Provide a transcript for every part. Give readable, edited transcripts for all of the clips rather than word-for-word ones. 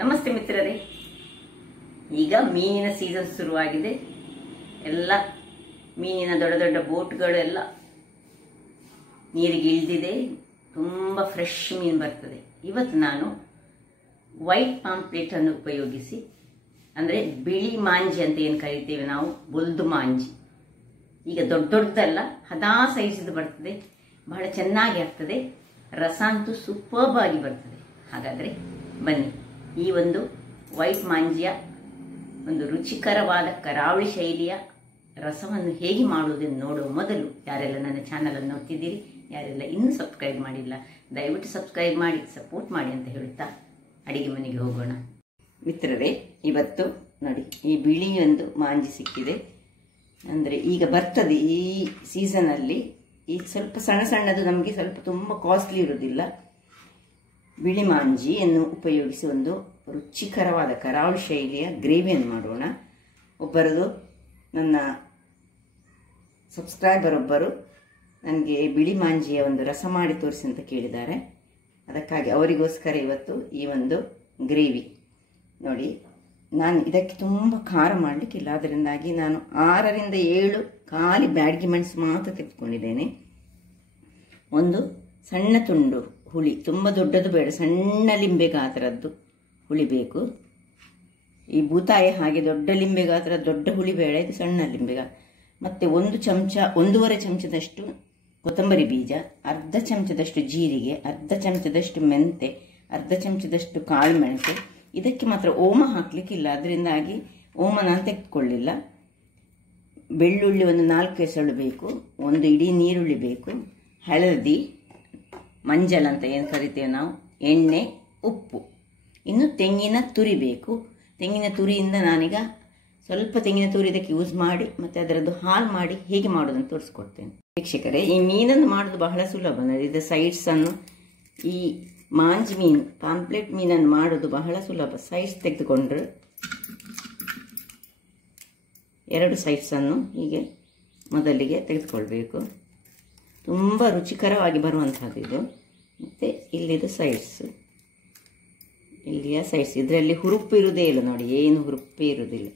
ನಮಸ್ತೆ ಮಿತ್ರರೇ, ಈಗ ಮೀನಿನ ಸೀಸನ್ ಶುರುವಾಗಿದೆ. ಎಲ್ಲ ಮೀನಿನ ದೊಡ್ಡ ದೊಡ್ಡ ಬೋಟ್ಗಳೆಲ್ಲ ನೀರಿಗೆ ಇಳಿದಿದೆ. ತುಂಬ ಫ್ರೆಶ್ ಮೀನು ಬರ್ತದೆ. ಇವತ್ತು ನಾನು ವೈಟ್ ಪಾಂಪ್ಲೆಟ್ ಅನ್ನು ಉಪಯೋಗಿಸಿ, ಅಂದರೆ ಬಿಳಿ ಮಾಂಜಿ ಅಂತ ಏನು ಕರಿತೇವೆ ನಾವು, ಬೊಲ್ದು ಮಾಂಜಿ. ಈಗ ದೊಡ್ಡ ದೊಡ್ಡದಲ್ಲ, ಹದಾ ಸೈಜ್ದು ಬರ್ತದೆ. ಬಹಳ ಚೆನ್ನಾಗಿ ಆಗ್ತದೆ. ರಸ ಅಂತೂ ಸೂಪರ್ಬ್ ಆಗಿ ಬರ್ತದೆ. ಹಾಗಾದರೆ ಬನ್ನಿ, ಈ ಒಂದು ವೈಟ್ ಮಾಂಜಿಯ ಒಂದು ರುಚಿಕರವಾದ ಕರಾವಳಿ ಶೈಲಿಯ ರಸವನ್ನು ಹೇಗೆ ಮಾಡುವುದನ್ನು ನೋಡುವ ಮೊದಲು, ಯಾರೆಲ್ಲ ನನ್ನ ಚಾನಲನ್ನು ನೋಡ್ತಿದ್ದೀರಿ, ಯಾರೆಲ್ಲ ಇನ್ನೂ ಸಬ್ಸ್ಕ್ರೈಬ್ ಮಾಡಿಲ್ಲ, ದಯವಿಟ್ಟು ಸಬ್ಸ್ಕ್ರೈಬ್ ಮಾಡಿ ಸಪೋರ್ಟ್ ಮಾಡಿ ಅಂತ ಹೇಳುತ್ತಾ ಅಡಿಗೆ ಮನೆಗೆ ಹೋಗೋಣ. ಮಿತ್ರರೇ, ಇವತ್ತು ನೋಡಿ, ಈ ಬಿಳಿ ಒಂದು ಮಾಂಜಿ ಸಿಕ್ಕಿದೆ. ಅಂದರೆ ಈಗ ಬರ್ತದೆ ಈ ಸೀಸನಲ್ಲಿ. ಈಗ ಸ್ವಲ್ಪ ಸಣ್ಣ ಸಣ್ಣದು, ನಮಗೆ ಸ್ವಲ್ಪ ತುಂಬ ಕಾಸ್ಟ್ಲಿ ಇರೋದಿಲ್ಲ. ಬಿಳಿ ಮಾಂಜಿಯನ್ನು ಉಪಯೋಗಿಸಿ ಒಂದು ರುಚಿಕರವಾದ ಕರಾವಳಿ ಶೈಲಿಯ ಗ್ರೇವಿಯನ್ನು ಮಾಡೋಣ. ಒಬ್ಬರದು, ನನ್ನ ಸಬ್ಸ್ಕ್ರೈಬರ್ ಒಬ್ಬರು ನನಗೆ ಬಿಳಿ ಮಾಂಜಿಯ ಒಂದು ರಸ ಮಾಡಿ ತೋರಿಸಿ ಅಂತ ಕೇಳಿದ್ದಾರೆ. ಅದಕ್ಕಾಗಿ ಅವರಿಗೋಸ್ಕರ ಇವತ್ತು ಈ ಒಂದು ಗ್ರೇವಿ ನೋಡಿ. ನಾನು ಇದಕ್ಕೆ ತುಂಬ ಖಾರ ಮಾಡಲಿಕ್ಕಿಲ್ಲ, ಅದರಿಂದಾಗಿ ನಾನು 6 ರಿಂದ 7 ಖಾಲಿ ಬ್ಯಾಡಗಿ ಮೆಣಸು ಮಾತ್ರ ತೆಗೆದುಕೊಂಡಿದ್ದೇನೆ. ಒಂದು ಸಣ್ಣ ತುಂಡು ಹುಳಿ, ತುಂಬ ದೊಡ್ಡದು ಬೇಡ, ಸಣ್ಣ ಲಿಂಬೆ ಗಾತ್ರದ್ದು ಹುಳಿ ಬೇಕು. ಈ ಬೂತಾಯ ಹಾಗೆ ದೊಡ್ಡ ಲಿಂಬೆ ಗಾತ್ರ ದೊಡ್ಡ ಹುಳಿ ಬೇಡ, ಇದು ಸಣ್ಣ ಲಿಂಬೆ. ಮತ್ತು 1 ಚಮಚ, 1.5 ಚಮಚದಷ್ಟು ಕೊತ್ತಂಬರಿ ಬೀಜ, ಅರ್ಧ ಚಮಚದಷ್ಟು ಜೀರಿಗೆ, ಅರ್ಧ ಚಮಚದಷ್ಟು ಮೆಂತೆ, ಅರ್ಧ ಚಮಚದಷ್ಟು ಕಾಳು ಮೆಣಸು. ಇದಕ್ಕೆ ಮಾತ್ರ ಓಮ ಹಾಕಲಿಕ್ಕಿಲ್ಲ, ಅದರಿಂದಾಗಿ ಓಮ ನಾನು ತೆಗೆದುಕೊಳ್ಳಿಲ್ಲ. ಬೆಳ್ಳುಳ್ಳಿ ಒಂದು 4 ಎಸಳು ಬೇಕು, 1 ಇಡೀ ನೀರುಳ್ಳಿ ಬೇಕು, ಹಳದಿ, ಮಂಜಲ್ ಅಂತ ಏನು ಕರಿತೇವೆ ನಾವು, ಎಣ್ಣೆ, ಉಪ್ಪು. ಇನ್ನು ತೆಂಗಿನ ತುರಿ ಬೇಕು. ತೆಂಗಿನ ತುರಿಯಿಂದ ನಾನೀಗ ಸ್ವಲ್ಪ ತೆಂಗಿನ ತುರಿ ಇದಕ್ಕೆ ಯೂಸ್ ಮಾಡಿ ಮತ್ತು ಅದರದ್ದು ಹಾಲು ಮಾಡಿ ಹೇಗೆ ಮಾಡೋದನ್ನು ತೋರಿಸ್ಕೊಡ್ತೇನೆ. ವೀಕ್ಷಕರೇ, ಈ ಮೀನನ್ನು ಮಾಡೋದು ಬಹಳ ಸುಲಭ. ಇದು ಸೈಡ್ಸನ್ನು, ಈ ಮಾಂಜಿ ಮೀನು, ಪಾಂಪ್ಲೆಟ್ ಮೀನನ್ನು ಮಾಡೋದು ಬಹಳ ಸುಲಭ. ಸೈಡ್ಸ್ ತೆಗೆದುಕೊಂಡ್ರೆ 2 ಸೈಡ್ಸನ್ನು ಹೀಗೆ ಮೊದಲಿಗೆ ತೆಗೆದುಕೊಳ್ಬೇಕು. ತುಂಬ ರುಚಿಕರವಾಗಿ ಬರುವಂಥದ್ದು ಇದು. ಮತ್ತು ಇಲ್ಲಿದು ಸೈಡ್ಸ್, ಇಲ್ಲಿಯ ಸೈಡ್ಸ್. ಇದರಲ್ಲಿ ಹುರುಪು ಇರುವುದೇ ಇಲ್ಲ ನೋಡಿ, ಏನು ಹುರುಪೇ ಇರುವುದಿಲ್ಲ.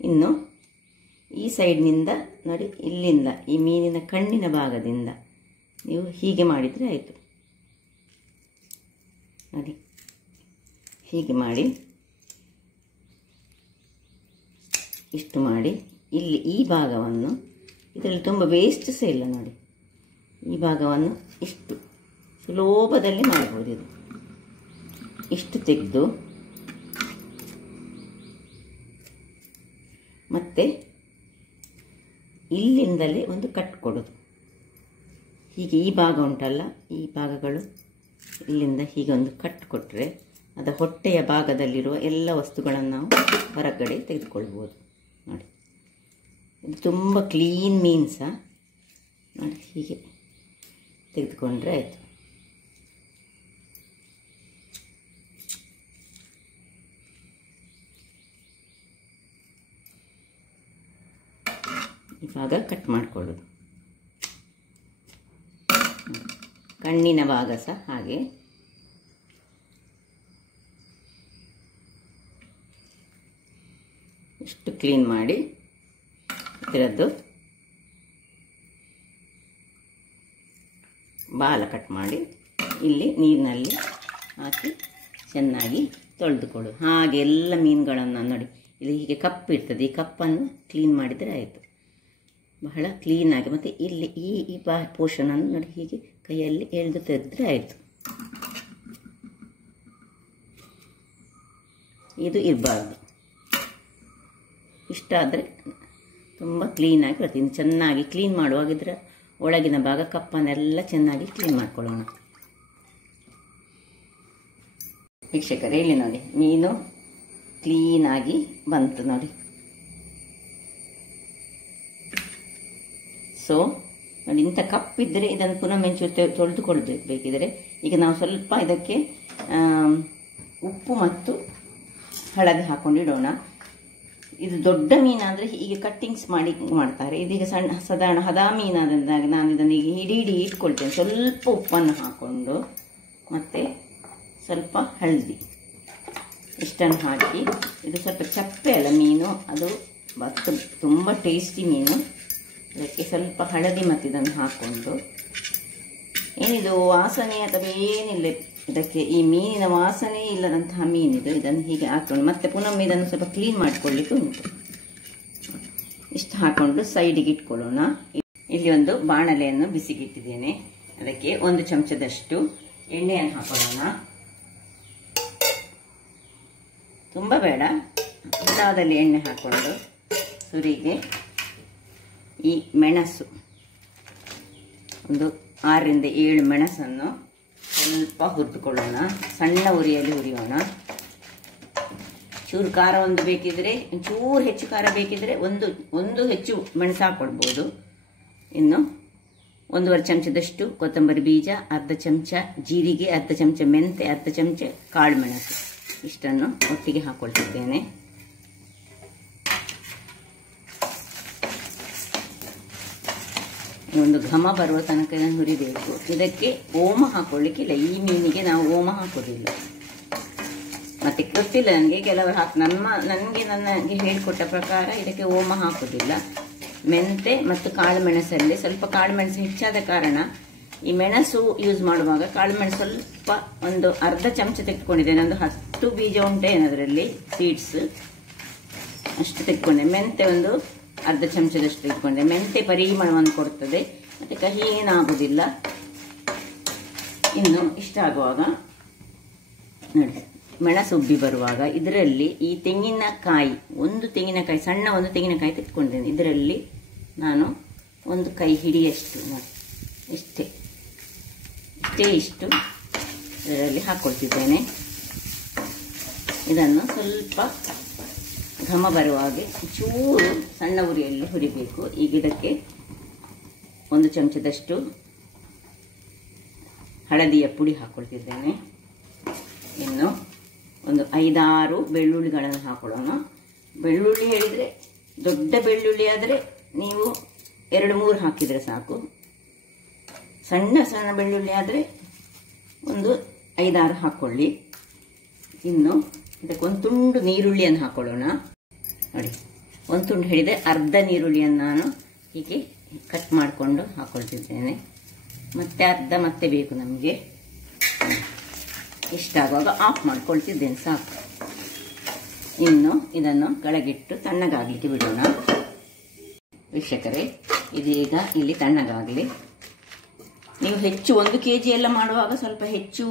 ಇನ್ನು ಈ ಸೈಡ್ನಿಂದ ನೋಡಿ, ಇಲ್ಲಿಂದ ಈ ಮೀನಿನ ಕಣ್ಣಿನ ಭಾಗದಿಂದ ನೀವು ಹೀಗೆ ಮಾಡಿದರೆ ಆಯಿತು. ನೋಡಿ, ಹೀಗೆ ಮಾಡಿ, ಇಷ್ಟು ಮಾಡಿ, ಇಲ್ಲಿ ಈ ಭಾಗವನ್ನು, ಇದರಲ್ಲಿ ತುಂಬ ವೇಸ್ಟ್ ಸಹ ಇಲ್ಲ ನೋಡಿ, ಈ ಭಾಗವನ್ನು ಇಷ್ಟು ಸುಲಭದಲ್ಲಿ ಮಾಡ್ಬೋದು. ಇದು ಇಷ್ಟು ತೆಗೆದು ಮತ್ತೆ ಇಲ್ಲಿಂದಲೇ ಒಂದು ಕಟ್ ಕೊಡೋದು. ಹೀಗೆ ಈ ಭಾಗ ಉಂಟಲ್ಲ, ಈ ಭಾಗಗಳು ಇಲ್ಲಿಂದ ಹೀಗೆ ಒಂದು ಕಟ್ ಕೊಟ್ಟರೆ ಅದರ ಹೊಟ್ಟೆಯ ಭಾಗದಲ್ಲಿರುವ ಎಲ್ಲ ವಸ್ತುಗಳನ್ನು ನಾವು ಹೊರಗಡೆ ತೆಗೆದುಕೊಳ್ಬೋದು. ನೋಡಿ, ಇದು ತುಂಬ ಕ್ಲೀನ್ ಮೀನು ಸಹ ನೋಡಿ, ಹೀಗೆ ತೆಗೆದುಕೊಂಡ್ರೆ ಆಯಿತು. ಈ ಭಾಗ ಕಟ್ ಮಾಡಿಕೊಳ್ಳೋದು. ಕಣ್ಣಿನ ಭಾಗ ಸಹ ಹಾಗೆ. ಇಷ್ಟು ಕ್ಲೀನ್ ಮಾಡಿ ಇದರದ್ದು ಬಾಲ ಕಟ್ ಮಾಡಿ ಇಲ್ಲಿ ನೀರಿನಲ್ಲಿ ಹಾಕಿ ಚೆನ್ನಾಗಿ ತೊಳೆದುಕೊಳ್ಳು. ಹಾಗೆ ಎಲ್ಲ ಮೀನುಗಳನ್ನು ನೋಡಿ, ಇದು ಹೀಗೆ ಕಪ್ ಇರ್ತದೆ, ಈ ಕಪ್ಪನ್ನು ಕ್ಲೀನ್ ಮಾಡಿದರೆ ಆಯಿತು. ಬಹಳ ಕ್ಲೀನಾಗಿ. ಮತ್ತು ಇಲ್ಲಿ ಈ ಪೋರ್ಷನನ್ನು ನೋಡಿ, ಹೀಗೆ ಕೈಯಲ್ಲಿ ಎಳೆದು ತೆಗೆದ್ರೆ ಆಯಿತು. ಇದು ಇರಬಾರ್ದು. ಇಷ್ಟಾದರೆ ತುಂಬ ಕ್ಲೀನಾಗಿ ಬರ್ತದೆ. ಇನ್ನು ಚೆನ್ನಾಗಿ ಕ್ಲೀನ್ ಮಾಡುವಾಗಿದ್ರೆ ಒಳಗಿನ ಭಾಗ ಕಪ್ಪನ್ನೆಲ್ಲ ಚೆನ್ನಾಗಿ ಕ್ಲೀನ್ ಮಾಡ್ಕೊಳ್ಳೋಣ. ವೀಕ್ಷಕರೇ, ಇಲ್ಲಿ ನೋಡಿ, ಮೀನು ಕ್ಲೀನಾಗಿ ಬಂತು ನೋಡಿ. ಸೊ ನೋಡಿ, ಇಂಥ ಕಪ್ ಇದ್ದರೆ ಇದನ್ನು ಪುನಃ ಮೆಂಚೂರು ತೊಳೆದುಕೊಳ್ಬೇಕು. ಬೇಕಿದ್ರೆ ಈಗ ನಾವು ಸ್ವಲ್ಪ ಇದಕ್ಕೆ ಉಪ್ಪು ಮತ್ತು ಹಳದಿ ಹಾಕೊಂಡಿಡೋಣ. ಇದು ದೊಡ್ಡ ಮೀನಾದರೆ ಹೀಗೆ ಕಟ್ಟಿಂಗ್ಸ್ ಮಾಡ್ತಾರೆ. ಇದೀಗ ಸಣ್ಣ ಸಾಧಾರಣ ಹದಾ ಮೀನಾದಾಗ ನಾನು ಇದನ್ನು ಈಗ ಇಡೀ ಇಟ್ಕೊಳ್ತೇನೆ. ಸ್ವಲ್ಪ ಉಪ್ಪನ್ನು ಹಾಕ್ಕೊಂಡು ಮತ್ತು ಸ್ವಲ್ಪ ಹಳದಿ ಇಷ್ಟನ್ನು ಹಾಕಿ, ಇದು ಸ್ವಲ್ಪ ಚಪ್ಪೆ ಅಲ್ಲ ಮೀನು, ಅದು ತುಂಬ ಟೇಸ್ಟಿ ಮೀನು. ಅದಕ್ಕೆ ಸ್ವಲ್ಪ ಹಳದಿ ಮತ್ತು ಇದನ್ನು ಹಾಕ್ಕೊಂಡು, ಏನಿದು ವಾಸನೆ ಅಥವಾ ಏನಿಲ್ಲ ಇದಕ್ಕೆ, ಈ ಮೀನಿನ ವಾಸನೆ ಇಲ್ಲದಂತಹ ಮೀನಿದು. ಇದನ್ನು ಹೀಗೆ ಹಾಕ್ಕೊಂಡು ಮತ್ತೆ ಪುನಃ ಇದನ್ನು ಸ್ವಲ್ಪ ಕ್ಲೀನ್ ಮಾಡಿಕೊಳ್ಳಿಕ್ಕೆ ಉಂಟು. ಇಷ್ಟು ಹಾಕ್ಕೊಂಡು ಸೈಡಿಗೆ ಇಟ್ಕೊಳ್ಳೋಣ. ಇಲ್ಲಿ ಒಂದು ಬಾಣಲೆಯನ್ನು ಬಿಸಿಗಿಟ್ಟಿದ್ದೇನೆ. ಅದಕ್ಕೆ 1 ಚಮಚದಷ್ಟು ಎಣ್ಣೆಯನ್ನು ಹಾಕೊಳ್ಳೋಣ. ತುಂಬ ಬೇಡ, ಹದದಲ್ಲಿ ಎಣ್ಣೆ ಹಾಕ್ಕೊಂಡು ಸುರಿಗೆ ಈ ಮೆಣಸು, ಒಂದು 6 ರಿಂದ 7 ಮೆಣಸನ್ನು ಸ್ವಲ್ಪ ಹುರಿದುಕೊಳ್ಳೋಣ. ಸಣ್ಣ ಉರಿಯಲ್ಲಿ ಹುರಿಯೋಣ. ಚೂರು ಖಾರ ಒಂದು ಬೇಕಿದ್ರೆ, ಚೂರು ಹೆಚ್ಚು ಖಾರ ಬೇಕಿದ್ರೆ ಒಂದು ಹೆಚ್ಚು ಮೆಣಸು ಹಾಕ್ಕೊಳ್ಬೋದು. ಇನ್ನು 1.5 ಚಮಚದಷ್ಟು ಕೊತ್ತಂಬರಿ ಬೀಜ, ಅರ್ಧ ಚಮಚ ಜೀರಿಗೆ, ಅರ್ಧ ಚಮಚ ಮೆಂತೆ, ಅರ್ಧ ಚಮಚ ಕಾಳು ಮೆಣಸು, ಇಷ್ಟನ್ನು ಒಟ್ಟಿಗೆ ಹಾಕೊಳ್ತಿದ್ದೇನೆ. ಒಂದು ಘಮ ಬರುವ ತನಕ ಇದನ್ನು ಹುರಿಬೇಕು. ಇದಕ್ಕೆ ಓಮ ಹಾಕೊಳ್ಳಿಕ್ಕಿಲ್ಲ, ಈ ಮೀನಿಗೆ ನಾವು ಓಮ ಹಾಕೋದಿಲ್ಲ. ಮತ್ತೆ ಗೊತ್ತಿಲ್ಲ ನನಗೆ, ಕೆಲವರು ನನಗೆ ಹೇಳಿಕೊಟ್ಟ ಪ್ರಕಾರ ಇದಕ್ಕೆ ಓಮ ಹಾಕೋದಿಲ್ಲ. ಮೆಂತೆ ಮತ್ತು ಕಾಳು ಮೆಣಸಲ್ಲಿ ಸ್ವಲ್ಪ ಕಾಳು ಮೆಣಸು ಹೆಚ್ಚಾದ ಕಾರಣ ಈ ಮೆಣಸು ಯೂಸ್ ಮಾಡುವಾಗ ಕಾಳು ಮೆಣಸು ಸ್ವಲ್ಪ ಒಂದು ಅರ್ಧ ಚಮಚ ತೆಗೆದುಕೊಂಡಿದ್ದೇನೆ. ಒಂದು 10 ಬೀಜ ಉಂಟೇನು ಅದರಲ್ಲಿ, ಸೀಡ್ಸ್ ಅಷ್ಟು ತೆಗೆದುಕೊಂಡೆ. ಮೆಂತೆ ಒಂದು ಅರ್ಧ ಚಮಚದಷ್ಟು ತೆಗೆದುಕೊಂಡೆ. ಮೆಂತೆ ಪರಿಮಳವನ್ನು ಕೊಡ್ತದೆ, ಮತ್ತು ಕಹಿ ಏನಾಗುವುದಿಲ್ಲ. ಇನ್ನು ಇಷ್ಟ ಆಗುವಾಗ ನೋಡಿ, ಮೆಣಸು ಉಬ್ಬಿ ಬರುವಾಗ ಇದರಲ್ಲಿ ಈ ತೆಂಗಿನಕಾಯಿ, ಒಂದು ತೆಂಗಿನಕಾಯಿ, ಸಣ್ಣ ಒಂದು ತೆಂಗಿನಕಾಯಿ ತೆಗೆದುಕೊಂಡಿದ್ದೇನೆ. ಇದರಲ್ಲಿ ನಾನು ಒಂದು ಕೈ ಹಿಡಿಯಷ್ಟು ನೋಡಿ, ಇಷ್ಟೇ ಇಷ್ಟು ಇದರಲ್ಲಿ ಹಾಕ್ಕೊಳ್ತಿದ್ದೇನೆ. ಇದನ್ನು ಸ್ವಲ್ಪ ಘಮ ಬರುವ ಹಾಗೆ ಚೂರು ಸಣ್ಣ ಉರಿಯಲ್ಲಿ ಹುರಿಬೇಕು. ಈಗ ಇದಕ್ಕೆ 1 ಚಮಚದಷ್ಟು ಹಳದಿಯ ಪುಡಿ ಹಾಕ್ಕೊಳ್ತಿದ್ದೇನೆ. ಇನ್ನು ಒಂದು 5-6 ಬೆಳ್ಳುಳ್ಳಿಗಳನ್ನು ಹಾಕೊಳ್ಳೋಣ. ಬೆಳ್ಳುಳ್ಳಿ ಹೇಳಿದರೆ, ದೊಡ್ಡ ಬೆಳ್ಳುಳ್ಳಿ ಆದರೆ ನೀವು 2-3 ಹಾಕಿದರೆ ಸಾಕು. ಸಣ್ಣ ಬೆಳ್ಳುಳ್ಳಿ ಆದರೆ ಒಂದು 5-6 ಹಾಕ್ಕೊಳ್ಳಿ. ಇನ್ನು ಇದಕ್ಕೆ ಒಂದು ತುಂಡು ನೀರುಳ್ಳಿಯನ್ನು ಹಾಕೊಳ್ಳೋಣ. ನೋಡಿ, ಒಂದು ತುಂಡು ಹಿಡಿದೆ, ಅರ್ಧ ನೀರುಳ್ಳಿಯನ್ನು ನಾನು ಹೀಗೆ ಕಟ್ ಮಾಡಿಕೊಂಡು ಹಾಕೊಳ್ತಿದ್ದೇನೆ. ಮತ್ತೆ ಅರ್ಧ ಮತ್ತೆ ಬೇಕು ನಮಗೆ. ಇಷ್ಟಾಗುವಾಗ ಆಫ್ ಮಾಡ್ಕೊಳ್ತಿದ್ದೇನೆ, ಸಾಕು. ಇನ್ನು ಇದನ್ನು ಕೆಳಗಿಟ್ಟು ತಣ್ಣಗಾಗಲಿಕ್ಕೆ ಬಿಡೋಣ. ವೀಕ್ಷಕರೇ, ಇದೀಗ ಇಲ್ಲಿ ತಣ್ಣಗಾಗಲಿ. ನೀವು ಹೆಚ್ಚು 1 kg ಎಲ್ಲ ಮಾಡುವಾಗ ಸ್ವಲ್ಪ ಹೆಚ್ಚು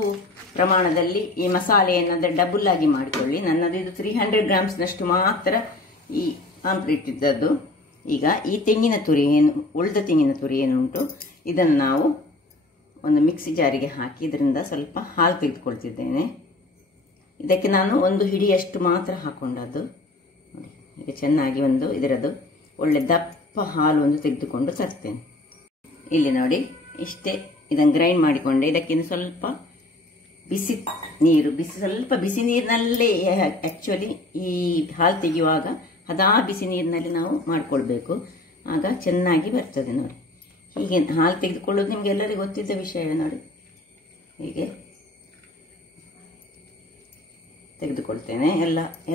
ಪ್ರಮಾಣದಲ್ಲಿ ಈ ಮಸಾಲೆಯನ್ನು ಡಬಲ್ ಆಗಿ ಮಾಡಿಕೊಳ್ಳಿ. ನನ್ನದು ಇದು 300 ಗ್ರಾಮ್ಸ್ನಷ್ಟು ಮಾತ್ರ ಈ ಪಾಂಪ್ಲೆಟ್ ಇದ್ದದ್ದು. ಈಗ ಈ ತೆಂಗಿನ ತುರಿ ಏನು, ಉಳಿದ ತೆಂಗಿನ ತುರಿ ಏನುಂಟು, ಇದನ್ನು ನಾವು ಒಂದು ಮಿಕ್ಸಿ ಜಾರಿಗೆ ಹಾಕಿ ಇದರಿಂದ ಸ್ವಲ್ಪ ಹಾಲು ತೆಗೆದುಕೊಳ್ತಿದ್ದೇನೆ. ಇದಕ್ಕೆ ನಾನು 1 ಹಿಡಿಯಷ್ಟು ಮಾತ್ರ ಹಾಕೊಂಡದ್ದು. ಈಗ ಚೆನ್ನಾಗಿ ಇದರದ್ದು ಒಳ್ಳೆ ದಪ್ಪ ಹಾಲು ಒಂದು ತೆಗೆದುಕೊಂಡು ತರ್ತೇನೆ. ಇಲ್ಲಿ ನೋಡಿ, ಇಷ್ಟೇ. ಇದನ್ನು ಗ್ರೈಂಡ್ ಮಾಡಿಕೊಂಡೆ. ಇದಕ್ಕಿಂತ ಸ್ವಲ್ಪ ಸ್ವಲ್ಪ ಬಿಸಿ ನೀರಿನಲ್ಲೇ ಆ್ಯಕ್ಚುಲಿ ಈ ಹಾಲು ತೆಗೆಯುವಾಗ ಬಿಸಿ ನೀರಿನಲ್ಲಿ ನಾವು ಮಾಡಿಕೊಳ್ಬೇಕು, ಆಗ ಚೆನ್ನಾಗಿ ಬರ್ತದೆ. ನೋಡಿ, ಹೀಗೆ ಹಾಲು ತೆಗೆದುಕೊಳ್ಳೋದು ನಿಮ್ಗೆ ಎಲ್ಲರಿಗೂ ಗೊತ್ತಿದ್ದ ವಿಷಯ. ನೋಡಿ, ಹೀಗೆ ತೆಗೆದುಕೊಳ್ತೇನೆ.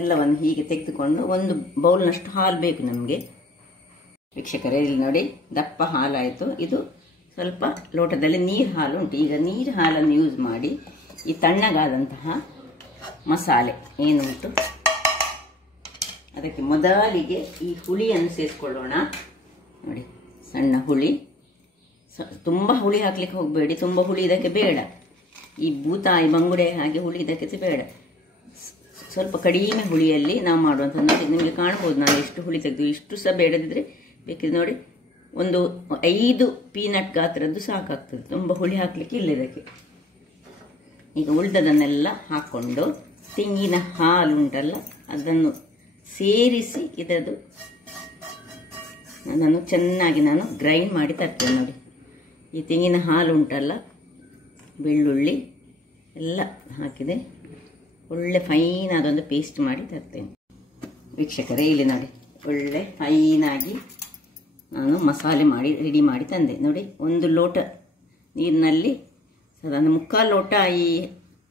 ಎಲ್ಲವನ್ನು ಹೀಗೆ ತೆಗೆದುಕೊಂಡು 1 ಬೌಲ್ನಷ್ಟು ಹಾಲು ಬೇಕು ನಮಗೆ. ವೀಕ್ಷಕರೇ, ಇಲ್ಲಿ ನೋಡಿ, ದಪ್ಪ ಹಾಲಾಯಿತು. ಇದು ಸ್ವಲ್ಪ ಲೋಟದಲ್ಲಿ ನೀರು ಹಾಲು ಉಂಟು. ಈಗ ನೀರು ಹಾಲನ್ನು ಯೂಸ್ ಮಾಡಿ ಈ ತಣ್ಣಗಾದಂತಹ ಮಸಾಲೆ ಏನುಂಟು ಅದಕ್ಕೆ ಮೊದಲಿಗೆ ಈ ಹುಳಿಯನ್ನು ಸೇರಿಸ್ಕೊಳ್ಳೋಣ. ನೋಡಿ, ಸಣ್ಣ ಹುಳಿ, ತುಂಬ ಹುಳಿ ಹಾಕ್ಲಿಕ್ಕೆ ಹೋಗಬೇಡಿ, ತುಂಬ ಹುಳಿ ಇದಕ್ಕೆ ಬೇಡ. ಈ ಬೂತಾಯಿ ಬಂಗುಡೆ ಹಾಗೆ ಹುಳಿ ಇದಕ್ಕೆ ಬೇಡ. ಸ್ವಲ್ಪ ಕಡಿಮೆ ಹುಳಿಯಲ್ಲಿ ನಾವು ಮಾಡುವಂಥದ್ದು. ನೋಡಿ, ನಿಮಗೆ ಕಾಣ್ಬೋದು ನಾನು ಎಷ್ಟು ಹುಳಿ ತೆಗೆದು. ಇಷ್ಟು ಸಹ ಬೇಡದಿದ್ರೆ ಬೇಕಿದ್ರೆ ನೋಡಿ, ಒಂದು 5 ಪೀನಟ್ ಗಾತ್ರದ್ದು ಸಾಕಾಗ್ತದೆ. ತುಂಬ ಹುಳಿ ಹಾಕ್ಲಿಕ್ಕೆ ಇಲ್ಲ ಇದಕ್ಕೆ. ಈಗ ಉಳಿದದನ್ನೆಲ್ಲ ಹಾಕ್ಕೊಂಡು ತೆಂಗಿನ ಹಾಲು ಉಂಟಲ್ಲ ಅದನ್ನು ಸೇರಿಸಿ ಇದನ್ನು ಚೆನ್ನಾಗಿ ಗ್ರೈಂಡ್ ಮಾಡಿ ತರ್ತೇನೆ. ನೋಡಿ, ಈ ತೆಂಗಿನ ಹಾಲು ಉಂಟಲ್ಲ, ಬೆಳ್ಳುಳ್ಳಿ ಎಲ್ಲ ಹಾಕಿದೆ, ಒಳ್ಳೆ ಫೈನ್ ಆದೊಂದು ಪೇಸ್ಟ್ ಮಾಡಿ ತರ್ತೇನೆ. ವೀಕ್ಷಕರೇ, ಇಲ್ಲಿ ನೋಡಿ, ಒಳ್ಳೆ ಫೈನಾಗಿ ನಾನು ಮಸಾಲೆ ಮಾಡಿ ರೆಡಿ ಮಾಡಿ ತಂದೆ. ನೋಡಿ, 1 ಲೋಟ ನೀರಿನಲ್ಲಿ ಸಾಧಾರಣ 3/4 ಲೋಟ ಈ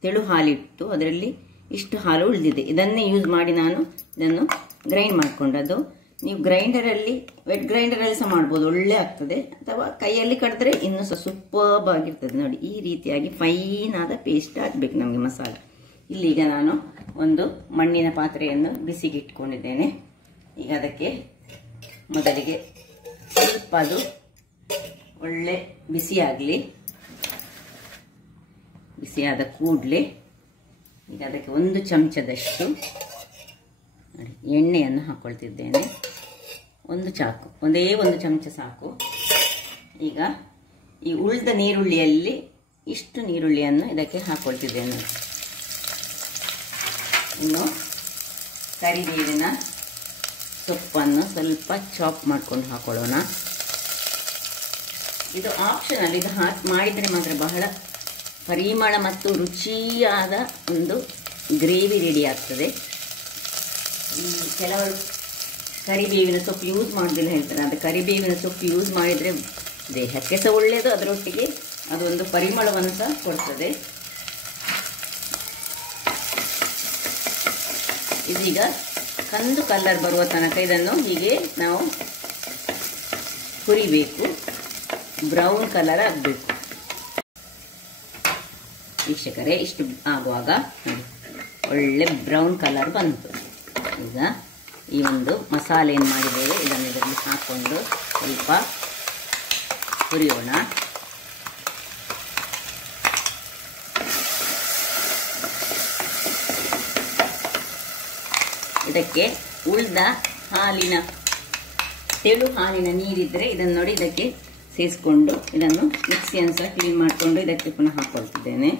ತೆಳು ಹಾಲಿಟ್ಟು ಅದರಲ್ಲಿ ಇಷ್ಟು ಹಾಲು ಉಳಿದಿದೆ. ಇದನ್ನೇ ಯೂಸ್ ಮಾಡಿ ನಾನು ಇದನ್ನು ಗ್ರೈಂಡ್ ಮಾಡಿಕೊಂಡದ್ದು. ನೀವು ಗ್ರೈಂಡರಲ್ಲಿ, ವೆಟ್ ಗ್ರೈಂಡರಲ್ಲಿ ಸಹ ಮಾಡ್ಬೋದು, ಒಳ್ಳೆ ಆಗ್ತದೆ. ಅಥವಾ ಕೈಯಲ್ಲಿ ಕಡಿದ್ರೆ ಇನ್ನೂ ಸಹ ಸೂಪರ್ಬ್ ಆಗಿರ್ತದೆ. ನೋಡಿ, ಈ ರೀತಿಯಾಗಿ ಫೈನ್ ಆದ ಪೇಸ್ಟ್ ಆಗಬೇಕು ನಮಗೆ ಮಸಾಲೆ. ಇಲ್ಲಿಗ ನಾನು ಒಂದು ಮಣ್ಣಿನ ಪಾತ್ರೆಯನ್ನು ಬಿಸಿಗೆ ಇಟ್ಕೊಂಡಿದ್ದೇನೆ. ಈಗ ಅದಕ್ಕೆ ಮೊದಲಿಗೆ ಸ್ವಲ್ಪ ಅದು ಒಳ್ಳೆ ಬಿಸಿಯಾಗಲಿ. ಬಿಸಿಯಾದ ಕೂಡಲೇ ಈಗ ಅದಕ್ಕೆ 1 ಚಮಚದಷ್ಟು ಎಣ್ಣೆಯನ್ನು ಹಾಕ್ಕೊಳ್ತಿದ್ದೇನೆ. ಒಂದೇ ಒಂದು ಚಮಚ ಸಾಕು. ಈಗ ಈ ಉಳಿದ ನೀರುಳ್ಳಿಯಲ್ಲಿ ಇಷ್ಟು ನೀರುಳ್ಳಿಯನ್ನು ಇದಕ್ಕೆ ಹಾಕ್ಕೊಳ್ತಿದ್ದೇನೆ. ಇನ್ನು ಕರಿಬೇವಿನ ಸೊಪ್ಪನ್ನು ಸ್ವಲ್ಪ ಚಾಪ್ ಮಾಡ್ಕೊಂಡು ಹಾಕೊಳ್ಳೋಣ. ಇದು ಆಪ್ಷನಲ್. ಇದು ಮಾಡಿದರೆ ಮಾತ್ರ ಬಹಳ ಪರಿಮಳ ಮತ್ತು ರುಚಿಯಾದ ಒಂದು ಗ್ರೇವಿ ರೆಡಿ ಆಗ್ತದೆ. ಕೆಲವರು ಕರಿಬೇವಿನ ಸೊಪ್ಪು ಯೂಸ್ ಮಾಡೋದಿಲ್ಲ ಹೇಳ್ತಾರೆ. ಅದು ಕರಿಬೇವಿನ ಸೊಪ್ಪು ಯೂಸ್ ಮಾಡಿದರೆ ದೇಹಕ್ಕೆ ಸಹ ಒಳ್ಳೆಯದು, ಅದರೊಟ್ಟಿಗೆ ಅದೊಂದು ಪರಿಮಳವನ್ನು ಸಹ ಕೊಡ್ತದೆ. ಇದೀಗ ಕಂದು ಕಲರ್ ಬರುವ ತನಕ ಇದನ್ನು ಹೀಗೆ ನಾವು ಹುರಿಬೇಕು. ಬ್ರೌನ್ ಕಲರ್ ಆಗಬೇಕು. ವೀಕ್ಷಕರೇ, ಇಷ್ಟು ಆಗುವಾಗ ಒಳ್ಳೆ ಬ್ರೌನ್ ಕಲರ್ ಬಂತು. ಈಗ ಈ ಒಂದು ಮಸಾಲೆ ಏನು ಮಾಡಿದ್ದೇವೆ ಇದನ್ನು ಇದರಲ್ಲಿ ಹಾಕ್ಕೊಂಡು ಸ್ವಲ್ಪ ಹುರಿಯೋಣ. ಇದಕ್ಕೆ ಉಳಿದ ತೆಳು ಹಾಲಿನ ನೀರಿದ್ರೆ ಇದನ್ನು ನೋಡಿ ಇದಕ್ಕೆ ಸೇರಿಸ್ಕೊಂಡು ಇದನ್ನು ಮಿಕ್ಸಿಯನ್ನು ಸಹ ಕ್ಲೀನ್ ಮಾಡಿಕೊಂಡು ಇದಕ್ಕೆ ಪುನಃ ಹಾಕ್ಕೊಳ್ತಿದ್ದೇನೆ.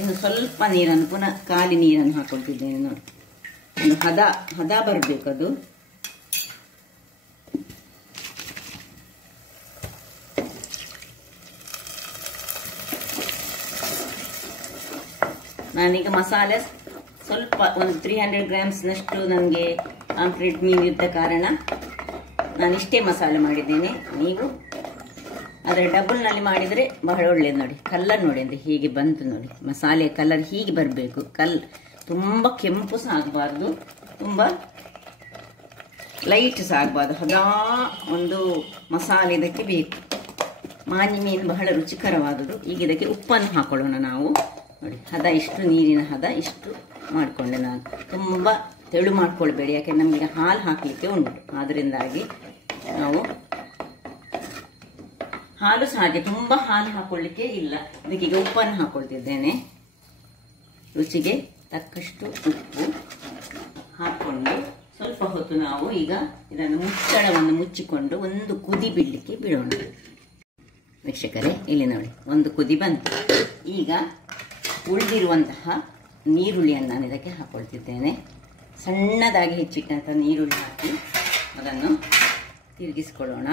ಇನ್ನು ಸ್ವಲ್ಪ ನೀರನ್ನು ಪುನಃ ಖಾಲಿ ನೀರನ್ನು ಹಾಕೊಳ್ತಿದ್ದೇನೆ. ನೋಡಿ, ಒಂದು ಹದ ಬರಬೇಕು ಅದು. ನಾನೀಗ ಮಸಾಲೆ ಸ್ವಲ್ಪ ಒಂದು 300 ಗ್ರಾಮ್ಸ್ನಷ್ಟು ನನಗೆ ಕಾಂಕ್ರೀಟ್ ಮೀನು ಇದ್ದ ಕಾರಣ ನಾನಿಷ್ಟೇ ಮಸಾಲೆ ಮಾಡಿದ್ದೇನೆ. ನೀವು ಅದರ ಡಬಲ್ನಲ್ಲಿ ಮಾಡಿದರೆ ಬಹಳ ಒಳ್ಳೆಯದು. ನೋಡಿ, ಕಲರ್ ನೋಡಿ ಅಂತ ಹೀಗೆ ಬಂತು. ನೋಡಿ, ಮಸಾಲೆ ಕಲರ್ ಹೀಗೆ ಬರಬೇಕು. ತುಂಬ ಕೆಂಪು ಸಹ ಆಗಬಾರ್ದು, ತುಂಬ ಲೈಟ್ ಸಹ ಆಗಬಾರ್ದು. ಹದಾ ಒಂದು ಮಸಾಲೆ ಇದಕ್ಕೆ ಬೇಕು. ಮಾನಿ ಮೀನು ಬಹಳ ರುಚಿಕರವಾದುದು. ಈಗ ಇದಕ್ಕೆ ಉಪ್ಪನ್ನು ಹಾಕೊಳ್ಳೋಣ ನಾವು. ನೋಡಿ, ಇಷ್ಟು ನೀರಿನ ಹದ ಇಷ್ಟು ಮಾಡಿಕೊಂಡೆ ನಾನು. ತುಂಬ ತೆಳು ಮಾಡ್ಕೊಳ್ಬೇಡಿ, ಯಾಕೆ ನಮಗೆ ಹಾಲು ಹಾಕಲಿಕ್ಕೆ ಉಂಟು. ಆದ್ದರಿಂದಾಗಿ ನಾವು ಹಾಲು ಸಹ ಹಾಗೆ ತುಂಬ ಹಾಲು ಹಾಕೊಳ್ಳಿಕ್ಕೆ ಇಲ್ಲ. ಇದಕ್ಕೀಗ ಉಪ್ಪನ್ನು ಹಾಕೊಳ್ತಿದ್ದೇನೆ. ರುಚಿಗೆ ತಕ್ಕಷ್ಟು ಉಪ್ಪು ಹಾಕ್ಕೊಂಡು ಸ್ವಲ್ಪ ಹೊತ್ತು ನಾವು ಈಗ ಇದನ್ನು ಮುಚ್ಚಳವನ್ನು ಮುಚ್ಚಿಕೊಂಡು ಒಂದು ಕುದಿ ಬಿಡಲಿಕ್ಕೆ ಬಿಡೋಣ. ವೀಕ್ಷಕರೇ, ಇಲ್ಲಿ ನೋಡಿ, ಒಂದು ಕುದಿ ಬಂತು. ಈಗ ಉಳಿದಿರುವಂತಹ ನೀರುಳ್ಳಿಯನ್ನು ನಾನು ಇದಕ್ಕೆ ಹಾಕೊಳ್ತಿದ್ದೇನೆ. ಸಣ್ಣದಾಗಿ ಹೆಚ್ಚಿಟ್ಟಂಥ ನೀರುಳ್ಳಿ ಹಾಕಿ ಅದನ್ನು ತಿರುಗಿಸ್ಕೊಳ್ಳೋಣ.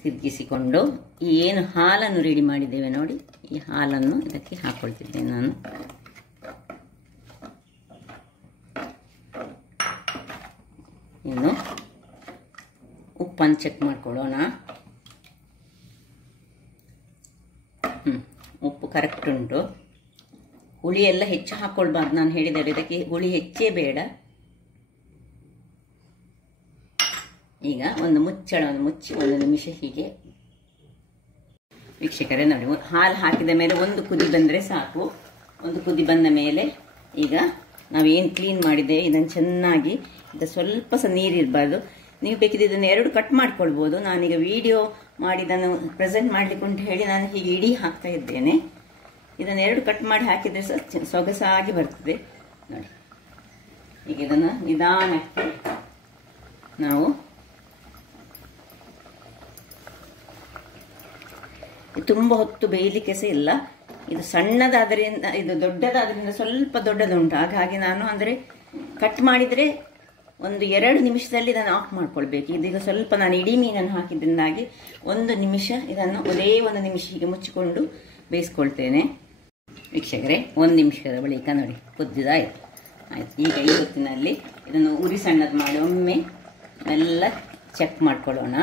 ತಿರುಗಿಸಿಕೊಂಡು ಏನು ಹಾಲನ್ನು ರೆಡಿ ಮಾಡಿದ್ದೇವೆ ನೋಡಿ, ಈ ಹಾಲನ್ನು ಇದಕ್ಕೆ ಹಾಕೊಳ್ತಿದ್ದೇನೆ ನಾನು. ಇನ್ನು ಉಪ್ಪನ್ನು ಚೆಕ್ ಮಾಡ್ಕೊಳ್ಳೋಣ. ಉಪ್ಪು ಕರೆಕ್ಟ್ ಉಂಟು. ಹುಳಿ ಎಲ್ಲ ಹೆಚ್ಚು ಹಾಕ್ಕೊಳ್ಬಾರ್ದು. ನಾನು ಹೇಳಿದರೆ ಇದಕ್ಕೆ ಹುಳಿ ಹೆಚ್ಚೇ ಬೇಡ. ಈಗ ಒಂದು ಮುಚ್ಚಳವನ್ನು ಮುಚ್ಚಿ 1 ನಿಮಿಷ ಹೀಗೆ. ವೀಕ್ಷಕರೇ ನೋಡಿ, ಹಾಲು ಹಾಕಿದ ಮೇಲೆ ಒಂದು ಕುದಿ ಬಂದರೆ ಸಾಕು. ಒಂದು ಕುದಿ ಬಂದ ಮೇಲೆ ಈಗ ನಾವೇನು ಕ್ಲೀನ್ ಮಾಡಿದ್ದೇವೆ ಇದನ್ನು ಚೆನ್ನಾಗಿ, ಇದು ಸ್ವಲ್ಪ ಸಹ ನೀರಿರಬಾರ್ದು. ನೀವು ಬೇಕಿದ್ರೆ ಇದನ್ನು 2 ಕಟ್ ಮಾಡ್ಕೊಳ್ಬೋದು. ನಾನೀಗ ವಿಡಿಯೋ ಮಾಡಿ ಇದನ್ನು ಪ್ರೆಸೆಂಟ್ ಮಾಡಲಿಕ್ಕೆ ಅಂತ ಹೇಳಿ ನಾನು ಹೀಗೆ ಇಡೀ ಹಾಕ್ತಾ ಇದ್ದೇನೆ. ಇದನ್ನು 2 ಕಟ್ ಮಾಡಿ ಹಾಕಿದರೆ ಸಹ ಸೊಗಸಾಗಿ ಬರ್ತದೆ. ನೋಡಿ, ಈಗ ಇದನ್ನು ನಿಧಾನಕ್ಕೆ ನಾವು ತುಂಬ ಹೊತ್ತು ಬೇಯಲಿಕ್ಕೆ ಸಹ ಇಲ್ಲ. ಇದು ಸಣ್ಣದಾದ್ರಿಂದ, ಇದು ದೊಡ್ಡದಾದ್ರಿಂದ ಸ್ವಲ್ಪ ದೊಡ್ಡದುಂಟು. ಹಾಗಾಗಿ ನಾನು ಅಂದರೆ ಕಟ್ ಮಾಡಿದರೆ ಒಂದು 2 ನಿಮಿಷದಲ್ಲಿ ಇದನ್ನು ಆಫ್ ಮಾಡ್ಕೊಳ್ಬೇಕು. ಇದೀಗ ಸ್ವಲ್ಪ ನಾನು ಇಡೀ ಮೀನನ್ನು ಹಾಕಿದ್ರಿಂದಾಗಿ 1 ನಿಮಿಷ ಇದನ್ನು ಒಂದೇ 1 ನಿಮಿಷ ಹೀಗೆ ಮುಚ್ಚಿಕೊಂಡು ಬೇಯಿಸ್ಕೊಳ್ತೇನೆ. ವೀಕ್ಷಕರೇ, 1 ನಿಮಿಷದ ಬಳಿಕ ನೋಡಿ ಕುದ್ದಿದಾಯಿತು. ಆಯ್ತು. ಈಗ ಈ ಹೊತ್ತಿನಲ್ಲಿ ಇದನ್ನು ಉರಿ ಸಣ್ಣದು ಮಾಡಿ ಒಮ್ಮೆ ಎಲ್ಲ ಚೆಕ್ ಮಾಡ್ಕೊಳ್ಳೋಣ.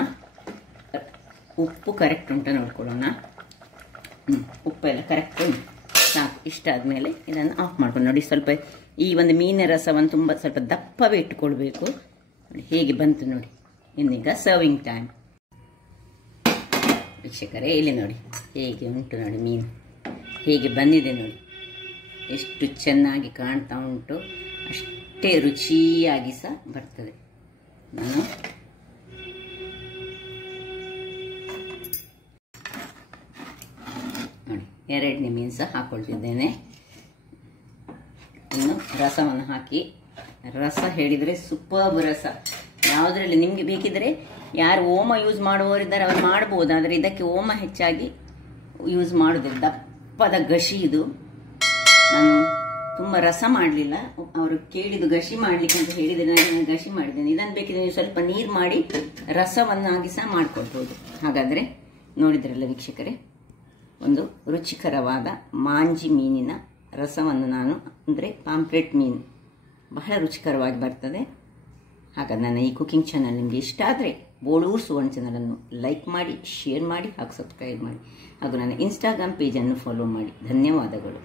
ಉಪ್ಪು ಕರೆಕ್ಟ್ ಉಂಟ ನೋಡ್ಕೊಳ್ಳೋಣ. ಉಪ್ಪೆಲ್ಲ ಕರೆಕ್ಟ್ ಉಂಟು, ಸಾಕು. ಇಷ್ಟ ಆದಮೇಲೆ ಇದನ್ನು ಆಫ್ ಮಾಡ್ಕೊಂಡು ನೋಡಿ. ಸ್ವಲ್ಪ ಈ ಒಂದು ಮೀನಿನ ರಸವನ್ನು ತುಂಬ ಸ್ವಲ್ಪ ದಪ್ಪವೇ ಇಟ್ಟುಕೊಳ್ಬೇಕು. ನೋಡಿ ಹೇಗೆ ಬಂತು ನೋಡಿ. ಇನ್ನೀಗ ಸರ್ವಿಂಗ್ ಟೈಮ್. ವೀಕ್ಷಕರೇ ಇಲ್ಲಿ ನೋಡಿ ಹೇಗೆ ಉಂಟು ನೋಡಿ, ಮೀನು ಹೇಗೆ ಬಂದಿದೆ ನೋಡಿ, ಎಷ್ಟು ಚೆನ್ನಾಗಿ ಕಾಣ್ತಾ ಉಂಟು, ಅಷ್ಟೇ ರುಚಿಯಾಗಿ ಸಹ ಬರ್ತದೆ. ನಾನು ನೋಡಿ ಎರಡನೇ ಮೀನು ಸಹ ಹಾಕ್ಕೊಳ್ತಿದ್ದೇನೆ. ಇನ್ನು ರಸವನ್ನು ಹಾಕಿ, ರಸ ಹೇಳಿದರೆ ಸೂಪರ್ಬ್ ರಸ. ಯಾವುದರಲ್ಲಿ ನಿಮಗೆ ಬೇಕಿದ್ರೆ ಯಾರು ಓಮ ಯೂಸ್ ಮಾಡುವವರಿದ್ದಾರೆ ಅವ್ರು ಮಾಡ್ಬೋದು, ಆದರೆ ಇದಕ್ಕೆ ಓಮ ಹೆಚ್ಚಾಗಿ ಯೂಸ್ ಮಾಡೋದಿಲ್ಲ. ದಪ್ಪದ ಗಶಿ ಇದು. ನಾನು ತುಂಬ ರಸ ಮಾಡಲಿಲ್ಲ, ಅವರು ಕೇಳಿದ್ದು ಗಶಿ ಮಾಡಲಿಕ್ಕೆ ಅಂತ ಹೇಳಿದರೆ ನಾನು ಗಶಿ ಮಾಡಿದ್ದೇನೆ. ಇದನ್ನು ಬೇಕಿದ್ರೆ ನೀವು ಸ್ವಲ್ಪ ನೀರು ಮಾಡಿ ರಸವನ್ನಾಗಿ ಸಹ ಮಾಡ್ಕೊಳ್ಬೋದು. ಹಾಗಾದರೆ ನೋಡಿದ್ರಲ್ಲ ವೀಕ್ಷಕರೇ, ಒಂದು ರುಚಿಕರವಾದ ಮಾಂಜಿ ಮೀನಿನ ರಸವನ್ನು ನಾನು, ಅಂದರೆ ಪಾಂಪ್ಲೆಟ್ ಮೀನು ಬಹಳ ರುಚಿಕರವಾಗಿ ಬರ್ತದೆ. ಹಾಗಾದ್ರೆ ನನ್ನ ಈ ಕುಕಿಂಗ್ ಚಾನಲ್ ನಿಮಗೆ ಇಷ್ಟ ಆದರೆ ಬೋಳೂರು ಸುವರ್ಣ ಚಾನಲನ್ನು ಲೈಕ್ ಮಾಡಿ, ಶೇರ್ ಮಾಡಿ ಹಾಗೂ ಸಬ್ಸ್ಕ್ರೈಬ್ ಮಾಡಿ ಹಾಗೂ ನನ್ನ ಇನ್ಸ್ಟಾಗ್ರಾಮ್ ಪೇಜನ್ನು ಫಾಲೋ ಮಾಡಿ. ಧನ್ಯವಾದಗಳು.